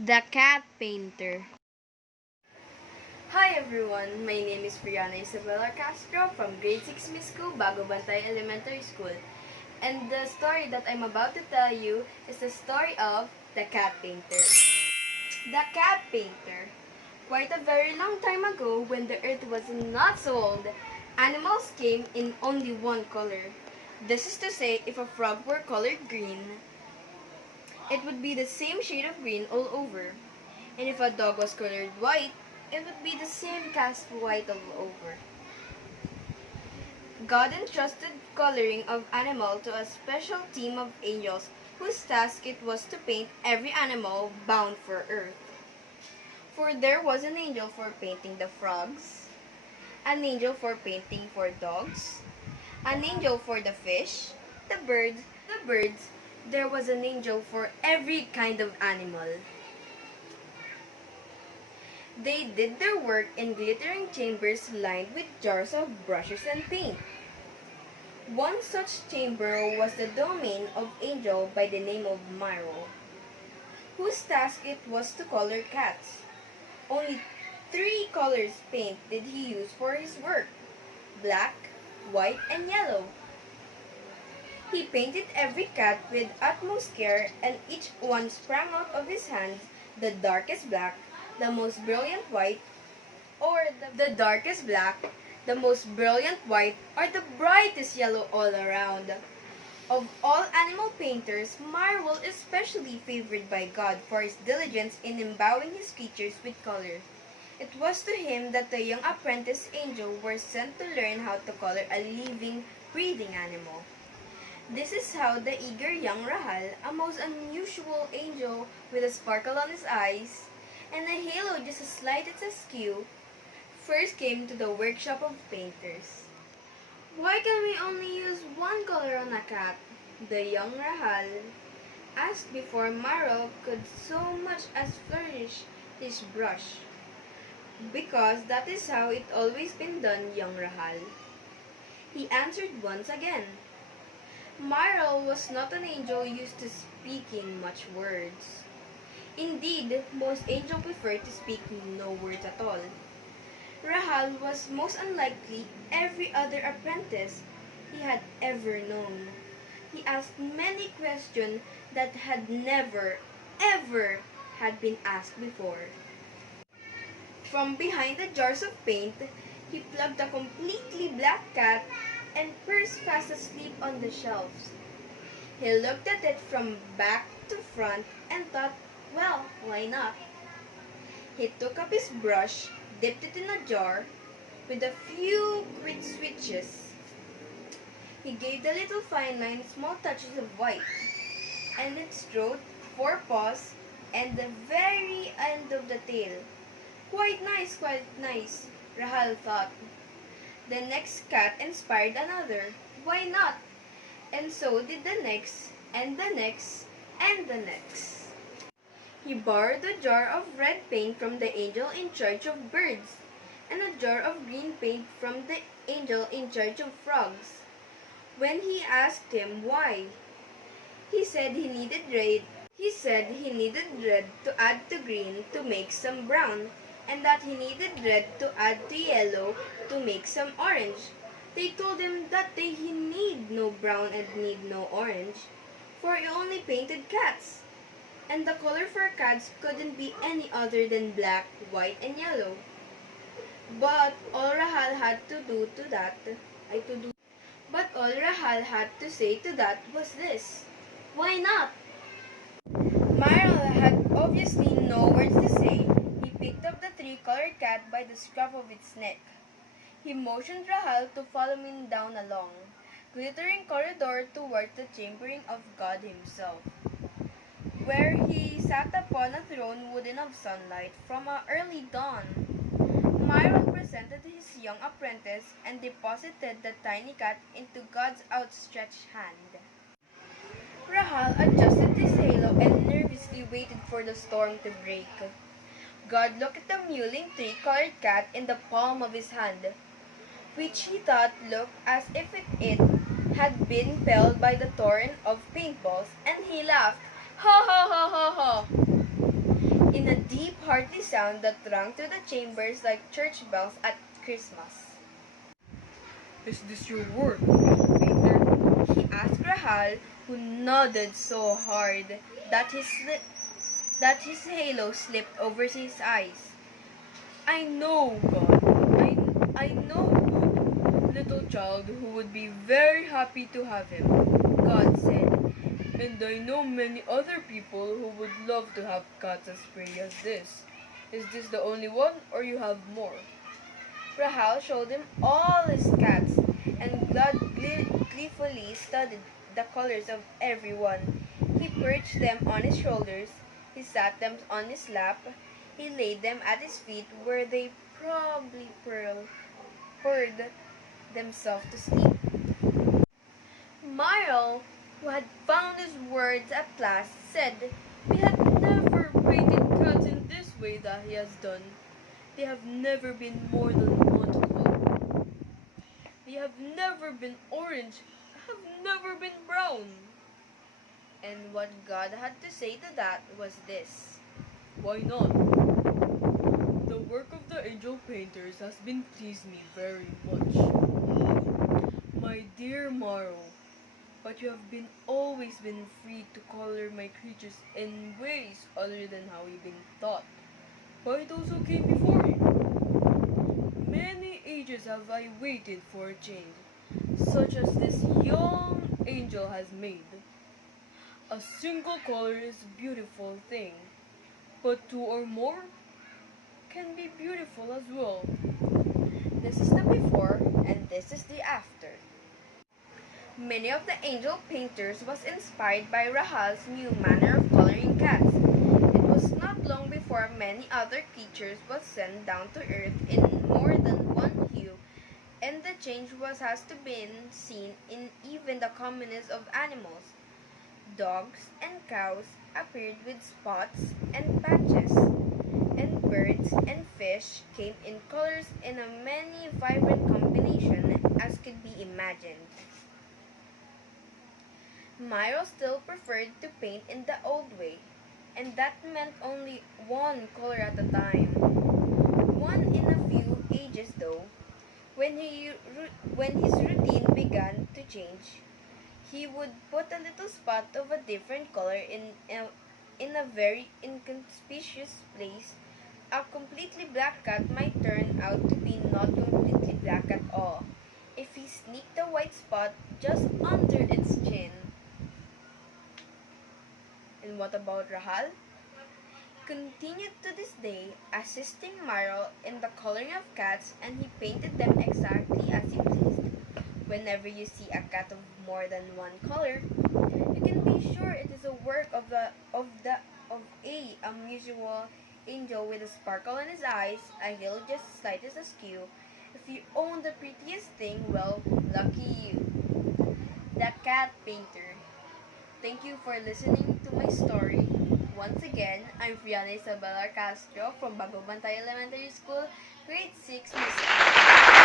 The Cat Painter. Hi everyone, my name is Brianna Isabella Castro from grade 6 Miss School, Bago Bantay Elementary School. And the story that I'm about to tell you is the story of the Cat Painter. The Cat Painter. Quite a very long time ago, when the earth was not so old, animals came in only one color. This is to say, if a frog were colored green, it would be the same shade of green all over. And if a dog was colored white, it would be the same cast white all over. God entrusted coloring of animal to a special team of angels whose task it was to paint every animal bound for earth. For there was an angel for painting the frogs, an angel for painting for dogs, an angel for the fish, the birds, there was an angel for every kind of animal. They did their work in glittering chambers lined with jars of brushes and paint. One such chamber was the domain of angel by the name of Myro, whose task it was to color cats. Only 3 colors paint did he use for his work: black, white, and yellow. He painted every cat with utmost care, and each one sprang out of his hands the darkest black, the most brilliant white, or the darkest black, the most brilliant white, or the brightest yellow all around. Of all animal painters, Marvel is especially favored by God for his diligence in imbibing his creatures with color. It was to him that the young apprentice angel were sent to learn how to color a living, breathing animal. This is how the eager young Rahal, a most unusual angel with a sparkle on his eyes, and a halo just as slight as askew, first came to the workshop of painters. "Why can we only use one color on a cat?" the young Rahal asked before Maro could so much as flourish his brush. "Because that is how it always been done, young Rahal," he answered once again. Myrtle was not an angel used to speaking much words. Indeed, most angels prefer to speak no words at all. Rahal was most unlikely every other apprentice he had ever known. He asked many questions that had never, ever had been asked before. From behind the jars of paint, he plucked a completely black cat and pursed fast asleep on the shelves. He looked at it from back to front and thought, well, why not? He took up his brush, dipped it in a jar, with a few quick switches. He gave the little fine line small touches of white, and its throat, 4 paws, and the very end of the tail. Quite nice, Rahal thought. The next cat inspired another. Why not? And so did the next, and the next, and the next. He borrowed a jar of red paint from the angel in charge of birds, and a jar of green paint from the angel in charge of frogs. When he asked him why, he said he needed red. He said he needed red to add to green to make some brown, and that he needed red to add to yellow to make some orange. They told him that he need no brown and need no orange, for he only painted cats, and the color for cats couldn't be any other than black, white, and yellow. But all Rahal had to do to that, I to do. But all Rahal had to say to that was this: why not? Myrtle had obviously no words to say. He picked up the 3-colored cat by the scruff of its neck. He motioned Rahal to follow him down a long, glittering corridor toward the chambering of God himself, where he sat upon a throne wooden of sunlight from a early dawn. Myrtle presented his young apprentice and deposited the tiny cat into God's outstretched hand. Rahal adjusted his halo and nervously waited for the storm to break. God looked at the mewling 3-colored cat in the palm of his hand, which he thought looked as if it had been pelled by the torrent of paintballs, and he laughed. Ha ha ha ha ha! a deep, hearty sound that rang through the chambers like church bells at Christmas. Is this your work, Mr. Painter? He asked Rahal, who nodded so hard that that his halo slipped over his eyes. I know, God. I know good little child who would be very happy to have him, God said. and I know many other people who would love to have cats as pretty as this. Is this the only one, or you have more? Rahal showed him all his cats, and Glad gleefully studied the colors of every one. He perched them on his shoulders, he sat them on his lap, he laid them at his feet where they probably purred themselves to sleep. Myrtle, who had found his words at last, said, We had never painted cats in this way that he has done. They have never been more than one color. They have never been orange, have never been brown. and what God had to say to that was this. Why not? The work of the angel painters has been pleased me very much. My dear Morrow, but you have been always been free to color my creatures in ways other than how you've been taught by those who came before you. Many ages have I waited for a change, such as this young angel has made. A single color is a beautiful thing, but two or more can be beautiful as well. This is the before, and this is the after. Many of the angel painters was inspired by Rahal's new manner of coloring cats. It was not long before many other creatures was sent down to earth in more than one hue, and the change has to been seen in even the commonest of animals. Dogs and cows appeared with spots and patches, and birds and fish came in colors in a many vibrant combination as could be imagined. Myro still preferred to paint in the old way, and that meant only one color at a time. One in a few ages though, when his routine began to change, he would put a little spot of a different color in a very inconspicuous place. A completely black cat might turn out to be not completely black at all if he sneaked a white spot just under its chin. And what about Rahal? Continued to this day assisting Myrtle in the coloring of cats, and he painted them exactly as he pleased. Whenever you see a cat of more than one color, you can be sure it is a work of a unusual angel with a sparkle in his eyes, a heel just slightest askew. If you own the prettiest thing, well, lucky you. The Cat Painter. Thank you for listening to my story. Once again, I'm Friana Isabella Castro from Bago Bantay Elementary School, Grade 6, Music.